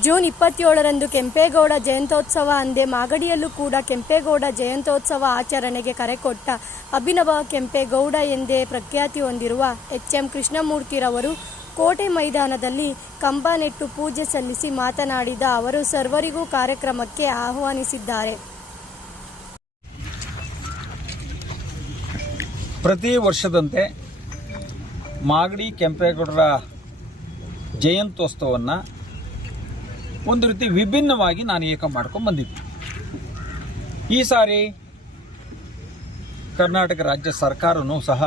June ಇಪ್ಪತ್ತೇಳರಂದು Kempegowda ಜಯಂತ್ಯೋತ್ಸವ ಅಂದೇ ಮಾಗಡಿಯಲ್ಲೂ ಕೂಡ ಕೆಂಪೇಗೌಡ ಜಯಂತ್ಯೋತ್ಸವ ಆಚರಣೆಗೆ ಕರೆ ಕೊಟ್ಟ ಅಭಿನವ ಕೆಂಪೇಗೌಡ ಎಂದೇ ಪ್ರಖ್ಯಾತಿ ಹೊಂದಿರುವ ಎಚ್ ಎಂ ಕೃಷ್ಣಮೂರ್ತಿರವರು ಕೋಟೆ ಮೈದಾನದಲ್ಲಿ ಕಂಬ ನೆಟ್ಟು ಪೂಜೆ ಸಲ್ಲಿಸಿ ಮಾತನಾಡಿದ ಅವರು, ಸರ್ವರಿಗೂ ಕಾರ್ಯಕ್ರಮಕ್ಕೆ ಆಹ್ವಾನಿಸಿದ್ದಾರೆ. ಪ್ರತಿ ವರ್ಷದಂತೆ ಮಾಗಡಿ ಕೆಂಪೇಗೌಡರ ಜಯಂತ್ಯೋತ್ಸವವನ್ನು ಒಂದು ರೀತಿ ವಿಭಿನ್ನವಾಗಿ ನಾನು ಏಕ ಮಾಡ್ಕೊಂಡು ಬಂದಿದ್ದೆ. ಈ ಸಾರಿ ಕರ್ನಾಟಕ ರಾಜ್ಯ ಸರ್ಕಾರವೂ ಸಹ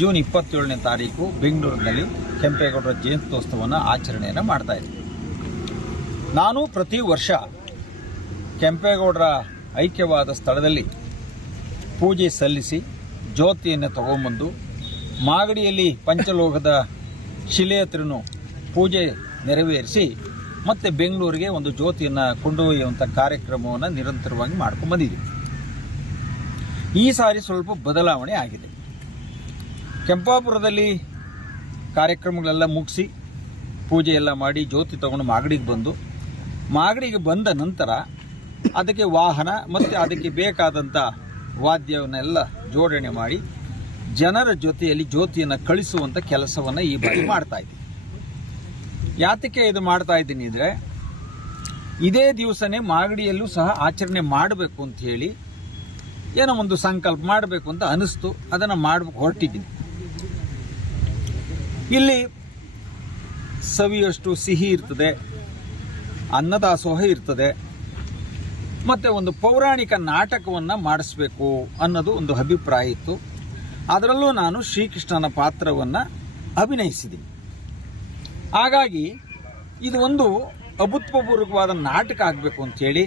ಜೂನ್ ಇಪ್ಪತ್ತೇಳನೇ ತಾರೀಕು ಬೆಂಗಳೂರಿನಲ್ಲಿ ಕೆಂಪೇಗೌಡರ ಜಯಂತ್ಯೋತ್ಸವವನ್ನು ಆಚರಣೆಯನ್ನು ಮಾಡ್ತಾ ಇದ್ದೆ. ನಾನು ಪ್ರತಿ ವರ್ಷ ಕೆಂಪೇಗೌಡರ ಐಕ್ಯವಾದ ಸ್ಥಳದಲ್ಲಿ ಪೂಜೆ ಸಲ್ಲಿಸಿ ಜ್ಯೋತಿಯನ್ನು ತಗೊಂಬಂದು ಮಾಗಡಿಯಲ್ಲಿ ಪಂಚಲೋಕದ ಶಿಲೆ ಹತ್ರನೂ ಪೂಜೆ ನೆರವೇರಿಸಿ ಮತ್ತೆ ಬೆಂಗಳೂರಿಗೆ ಒಂದು ಜ್ಯೋತಿಯನ್ನು ಕೊಂಡೊಯ್ಯುವಂಥ ಕಾರ್ಯಕ್ರಮವನ್ನು ನಿರಂತರವಾಗಿ ಮಾಡ್ಕೊಂಡು ಬಂದಿದ್ದೀವಿ. ಈ ಸಾರಿ ಸ್ವಲ್ಪ ಬದಲಾವಣೆ ಆಗಿದೆ. ಕೆಂಪಾಪುರದಲ್ಲಿ ಕಾರ್ಯಕ್ರಮಗಳೆಲ್ಲ ಮುಗಿಸಿ ಪೂಜೆ ಎಲ್ಲ ಮಾಡಿ ಜ್ಯೋತಿ ತಗೊಂಡು ಮಾಗಡಿಗೆ ಬಂದು, ಮಾಗಡಿಗೆ ಬಂದ ನಂತರ ಅದಕ್ಕೆ ವಾಹನ ಮತ್ತು ಅದಕ್ಕೆ ಬೇಕಾದಂಥ ವಾದ್ಯವನ್ನೆಲ್ಲ ಜೋಡಣೆ ಮಾಡಿ ಜನರ ಜೊತೆಯಲ್ಲಿ ಜ್ಯೋತಿಯನ್ನು ಕಳಿಸುವಂಥ ಕೆಲಸವನ್ನು ಈ ಬಾರಿ ಮಾಡ್ತಾ ಇದ್ದೀವಿ. ಯಾತಕ್ಕೆ ಇದು ಮಾಡ್ತಾ ಇದ್ದೀನಿ ಅಂದರೆ, ಇದೇ ದಿವಸನೇ ಮಾಗಡಿಯಲ್ಲೂ ಸಹ ಆಚರಣೆ ಮಾಡಬೇಕು ಅಂತ ಹೇಳಿ ಏನೋ ಒಂದು ಸಂಕಲ್ಪ ಮಾಡಬೇಕು ಅಂತ ಅನಿಸ್ತು. ಅದನ್ನು ಮಾಡಬೇಕು ಹೊರಟಿದ್ದೀನಿ. ಇಲ್ಲಿ ಸವಿಯಷ್ಟು ಸಿಹಿ ಇರ್ತದೆ ಅನ್ನದಾಸೋಹ ಇರ್ತದೆ, ಮತ್ತು ಒಂದು ಪೌರಾಣಿಕ ನಾಟಕವನ್ನು ಮಾಡಿಸ್ಬೇಕು ಅನ್ನೋದು ಒಂದು ಅಭಿಪ್ರಾಯ ಇತ್ತು. ಅದರಲ್ಲೂ ನಾನು ಶ್ರೀಕೃಷ್ಣನ ಪಾತ್ರವನ್ನು ಅಭಿನಯಿಸಿದ್ದೀನಿ. ಹಾಗಾಗಿ ಇದು ಒಂದು ಅಭೂತಪೂರ್ವಕವಾದ ನಾಟಕ ಆಗಬೇಕು ಅಂಥೇಳಿ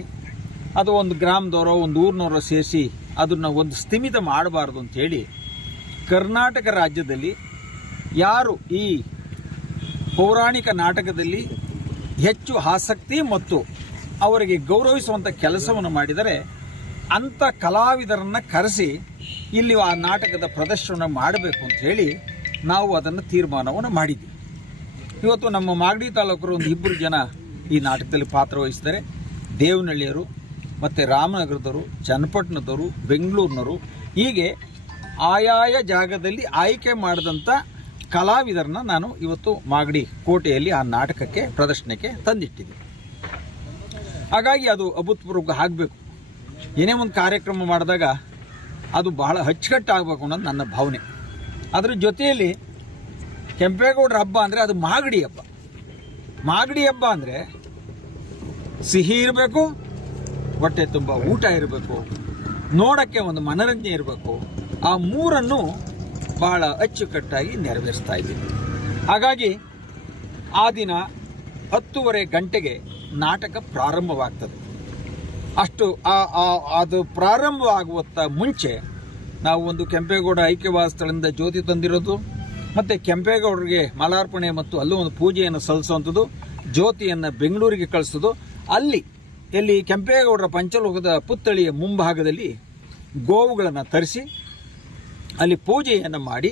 ಅದು ಒಂದು ಗ್ರಾಮದವರೋ, ಒಂದು ಊರಿನವರೋ ಸೇರಿಸಿ ಅದನ್ನು ಒಂದು ಸ್ಥಿಮಿತ ಮಾಡಬಾರ್ದು ಅಂಥೇಳಿ ಕರ್ನಾಟಕ ರಾಜ್ಯದಲ್ಲಿ ಯಾರು ಈ ಪೌರಾಣಿಕ ನಾಟಕದಲ್ಲಿ ಹೆಚ್ಚು ಆಸಕ್ತಿ ಮತ್ತು ಅವರಿಗೆ ಗೌರವಿಸುವಂಥ ಕೆಲಸವನ್ನು ಮಾಡಿದರೆ ಅಂಥ ಕಲಾವಿದರನ್ನು ಕರೆಸಿ ಇಲ್ಲಿ ಆ ನಾಟಕದ ಪ್ರದರ್ಶನ ಮಾಡಬೇಕು ಅಂತ ನಾವು ಅದನ್ನು ತೀರ್ಮಾನವನ್ನು ಮಾಡಿದ್ವಿ ಇವತ್ತು ನಮ್ಮ ಮಾಗಡಿ ತಾಲೂಕರು ಒಂದು ಇಬ್ಬರು ಜನ ಈ ನಾಟಕದಲ್ಲಿ ಪಾತ್ರ ವಹಿಸ್ತಾರೆ. ದೇವನಹಳ್ಳಿಯರು ಮತ್ತು ರಾಮನಗರದವರು, ಚನ್ನಪಟ್ಟಣದವರು, ಬೆಂಗಳೂರಿನವರು. ಹೀಗೆ ಆಯಾಯ ಜಾಗದಲ್ಲಿ ಆಯ್ಕೆ ಮಾಡಿದಂಥ ಕಲಾವಿದರನ್ನ ನಾನು ಇವತ್ತು ಮಾಗಡಿ ಕೋಟೆಯಲ್ಲಿ ಆ ನಾಟಕಕ್ಕೆ, ಪ್ರದರ್ಶನಕ್ಕೆ ತಂದಿಟ್ಟಿದ್ದೀನಿ ಹಾಗಾಗಿ ಅದು ಅಭೂತಪೂರ್ವಕ್ಕೆ ಆಗಬೇಕು. ಏನೇ ಒಂದು ಕಾರ್ಯಕ್ರಮ ಮಾಡಿದಾಗ ಅದು ಬಹಳ ಅಚ್ಚುಕಟ್ಟಾಗಬೇಕು ಅನ್ನೋದು ನನ್ನ ಭಾವನೆ. ಅದರ ಜೊತೆಯಲ್ಲಿ ಕೆಂಪೇಗೌಡರ ಹಬ್ಬ ಅಂದರೆ ಅದು ಮಾಗಡಿ ಹಬ್ಬ. ಮಾಗಡಿ ಹಬ್ಬ ಅಂದರೆ ಸಿಹಿ ಇರಬೇಕು, ಹೊಟ್ಟೆ ತುಂಬ ಊಟ ಇರಬೇಕು, ನೋಡೋಕ್ಕೆ ಒಂದು ಮನರಂಜನೆ ಇರಬೇಕು. ಆ ಮೂರನ್ನು ಬಹಳ ಅಚ್ಚುಕಟ್ಟಾಗಿ ನೆರವೇರಿಸ್ತಾ ಇದ್ದೀವಿ. ಹಾಗಾಗಿ ಆ ದಿನ ಹತ್ತೂವರೆ ಗಂಟೆಗೆ ನಾಟಕ ಪ್ರಾರಂಭವಾಗ್ತದೆ. ಅಷ್ಟು ಆ- ಅದು ಪ್ರಾರಂಭವಾಗುವತ್ತ ಮುಂಚೆ ನಾವು ಒಂದು ಕೆಂಪೇಗೌಡ ಐಕ್ಯವಾದ ಸ್ಥಳದಿಂದ ಜ್ಯೋತಿ ತಂದಿರೋದು ಮತ್ತು ಕೆಂಪೇಗೌಡರಿಗೆ ಮಾಲಾರ್ಪಣೆ ಮತ್ತು ಅಲ್ಲೂ ಒಂದು ಪೂಜೆಯನ್ನು ಸಲ್ಲಿಸುವಂಥದ್ದು, ಜ್ಯೋತಿಯನ್ನು ಬೆಂಗಳೂರಿಗೆ ಕಳಿಸೋದು. ಅಲ್ಲಿ, ಎಲ್ಲಿ ಕೆಂಪೇಗೌಡರ ಪಂಚಲೋಕದ ಪುತ್ಥಳಿಯ ಮುಂಭಾಗದಲ್ಲಿ ಗೋವುಗಳನ್ನು ತರಿಸಿ, ಅಲ್ಲಿ ಪೂಜೆಯನ್ನು ಮಾಡಿ,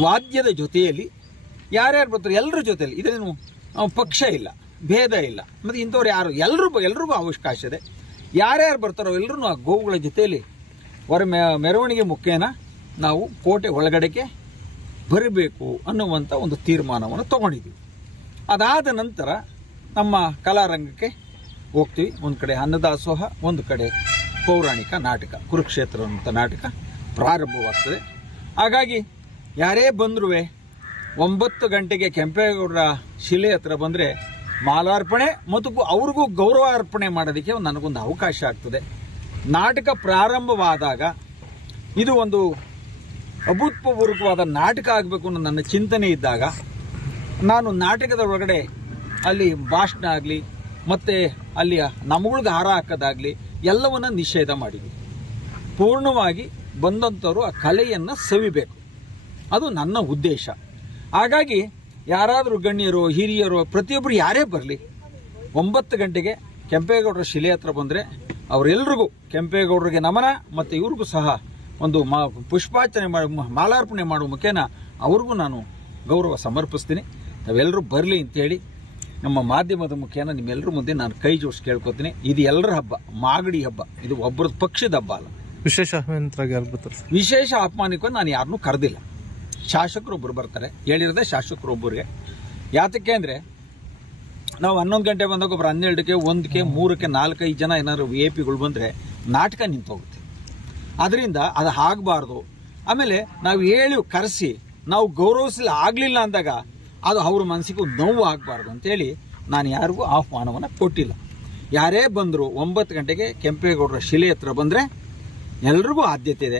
ವಾದ್ಯದ ಜೊತೆಯಲ್ಲಿ, ಯಾರ್ಯಾರು ಬರ್ತಾರೆ ಎಲ್ಲರ ಜೊತೆಯಲ್ಲಿ ಇದೇನು ಪಕ್ಷ ಇಲ್ಲ, ಭೇದ ಇಲ್ಲ. ಮತ್ತು ಇಂಥವ್ರು ಯಾರು ಎಲ್ಲರೂ ಎಲ್ರಿಗೂ ಅವಕಾಶ ಇದೆ. ಯಾರ್ಯಾರು ಬರ್ತಾರೋ ಎಲ್ಲರೂ ಆ ಗೋವುಗಳ ಜೊತೆಯಲ್ಲಿ ಮೆ ಮೆರವಣಿಗೆ ಮುಖೇನ ನಾವು ಕೋಟೆ ಒಳಗಡೆಗೆ ಬರಬೇಕು ಅನ್ನುವಂಥ ಒಂದು ತೀರ್ಮಾನವನ್ನು ತಗೊಂಡಿದ್ದೀವಿ. ಅದಾದ ನಂತರ ನಮ್ಮ ಕಲಾರಂಗಕ್ಕೆ ಹೋಗ್ತೀವಿ. ಒಂದು ಕಡೆ ಅನ್ನದಾಸೋಹ, ಒಂದು ಕಡೆ ಪೌರಾಣಿಕ ನಾಟಕ, ಕುರುಕ್ಷೇತ್ರ ಅಂತ ನಾಟಕ ಪ್ರಾರಂಭವಾಗ್ತದೆ. ಹಾಗಾಗಿ ಯಾರೇ ಬಂದರೂ ಒಂಬತ್ತು ಗಂಟೆಗೆ ಕೆಂಪೇಗೌಡರ ಶಿಲೆ ಹತ್ರ ಬಂದರೆ ಮಾಲಾರ್ಪಣೆ ಮತ್ತು ಅವ್ರಿಗೂ ಗೌರವ ಅರ್ಪಣೆ ಮಾಡೋದಕ್ಕೆ ನನಗೊಂದು ಅವಕಾಶ ಆಗ್ತದೆ. ನಾಟಕ ಪ್ರಾರಂಭವಾದಾಗ ಇದು ಒಂದು ಅಭೂತಪೂರ್ವಕವಾದ ನಾಟಕ ಆಗಬೇಕು ಅನ್ನೋ ನನ್ನ ಚಿಂತನೆ ಇದ್ದಾಗ, ನಾನು ನಾಟಕದ ಒಳಗಡೆ ಅಲ್ಲಿ ಭಾಷಣ ಆಗಲಿ, ಮತ್ತು ಅಲ್ಲಿ ನಮಗಳಿಗೆ ಹಾರ ಹಾಕೋದಾಗಲಿ, ಎಲ್ಲವನ್ನು ನಿಷೇಧ ಮಾಡಿದ್ವಿ. ಪೂರ್ಣವಾಗಿ ಬಂದಂಥವ್ರು ಆ ಕಲೆಯನ್ನು ಸವಿಬೇಕು. ಅದು ನನ್ನ ಉದ್ದೇಶ. ಹಾಗಾಗಿ ಯಾರಾದರೂ ಗಣ್ಯರು, ಹಿರಿಯರು ಪ್ರತಿಯೊಬ್ಬರು ಯಾರೇ ಬರಲಿ, ಒಂಬತ್ತು ಗಂಟೆಗೆ ಕೆಂಪೇಗೌಡರ ಶಿಲೆ ಹತ್ರ ಬಂದರೆ ಅವರೆಲ್ರಿಗೂ ಕೆಂಪೇಗೌಡರಿಗೆ ನಮನ, ಮತ್ತು ಇವ್ರಿಗೂ ಸಹ ಒಂದು ಮಾ ಪುಷ್ಪಾರ್ಚನೆ ಮಾಡಿ ಮಾಲಾರ್ಪಣೆ ಮಾಡುವ ಮುಖೇನ ಅವ್ರಿಗೂ ನಾನು ಗೌರವ ಸಮರ್ಪಿಸ್ತೀನಿ. ತಾವೆಲ್ಲರೂ ಬರಲಿ ಅಂತೇಳಿ ನಮ್ಮ ಮಾಧ್ಯಮದ ಮುಖೇನ ನಿಮ್ಮೆಲ್ಲರ ಮುಂದೆ ನಾನು ಕೈ ಜೋಡಿಸಿ ಕೇಳ್ಕೊತೀನಿ. ಇದು ಎಲ್ಲರ ಹಬ್ಬ ಮಾಗಡಿ ಹಬ್ಬ. ಇದು ಒಬ್ಬರದ ಪಕ್ಷದ ಹಬ್ಬ ಅಲ್ಲ. ವಿಶೇಷ ವಿಶೇಷ ಅಪಮಾನಕ್ಕೆ ನಾನು ಯಾರನ್ನೂ ಕರೆದಿಲ್ಲ. ಶಾಸಕರೊಬ್ಬರು ಬರ್ತಾರೆ. ಹೇಳಿರೋದೇ ಶಾಸಕರೊಬ್ಬರಿಗೆ. ಯಾತಕ್ಕೆ ಅಂದರೆ ನಾವು ಹನ್ನೊಂದು ಗಂಟೆ ಬಂದಾಗ ಒಬ್ರು ಹನ್ನೆರಡಕ್ಕೆ ಒಂದಕ್ಕೆ ಮೂರಕ್ಕೆ ನಾಲ್ಕೈದು ಜನ ಏನಾದ್ರು ವಿ ಐ ಪಿಗಳು ಬಂದರೆ ನಾಟಕ ನಿಂತೋಗುತ್ತೆ. ಅದರಿಂದ ಅದು ಆಗಬಾರ್ದು. ಆಮೇಲೆ ನಾವು ಹೇಳಿ, ಕರೆಸಿ. ನಾವು ಗೌರವಿಸಲಿ ಆಗಲಿಲ್ಲ ಅಂದಾಗ ಅದು ಅವ್ರ ಮನಸ್ಸಿಗೂ ನೋವು ಆಗಬಾರ್ದು ಅಂತೇಳಿ ನಾನು ಯಾರಿಗೂ ಆಹ್ವಾನವನ್ನು ಕೊಟ್ಟಿಲ್ಲ. ಯಾರೇ ಬಂದರೂ ಒಂಬತ್ತು ಗಂಟೆಗೆ ಕೆಂಪೇಗೌಡರ ಶಿಲೆ ಹತ್ರ ಬಂದರೆ ಎಲ್ರಿಗೂ ಆದ್ಯತೆ ಇದೆ.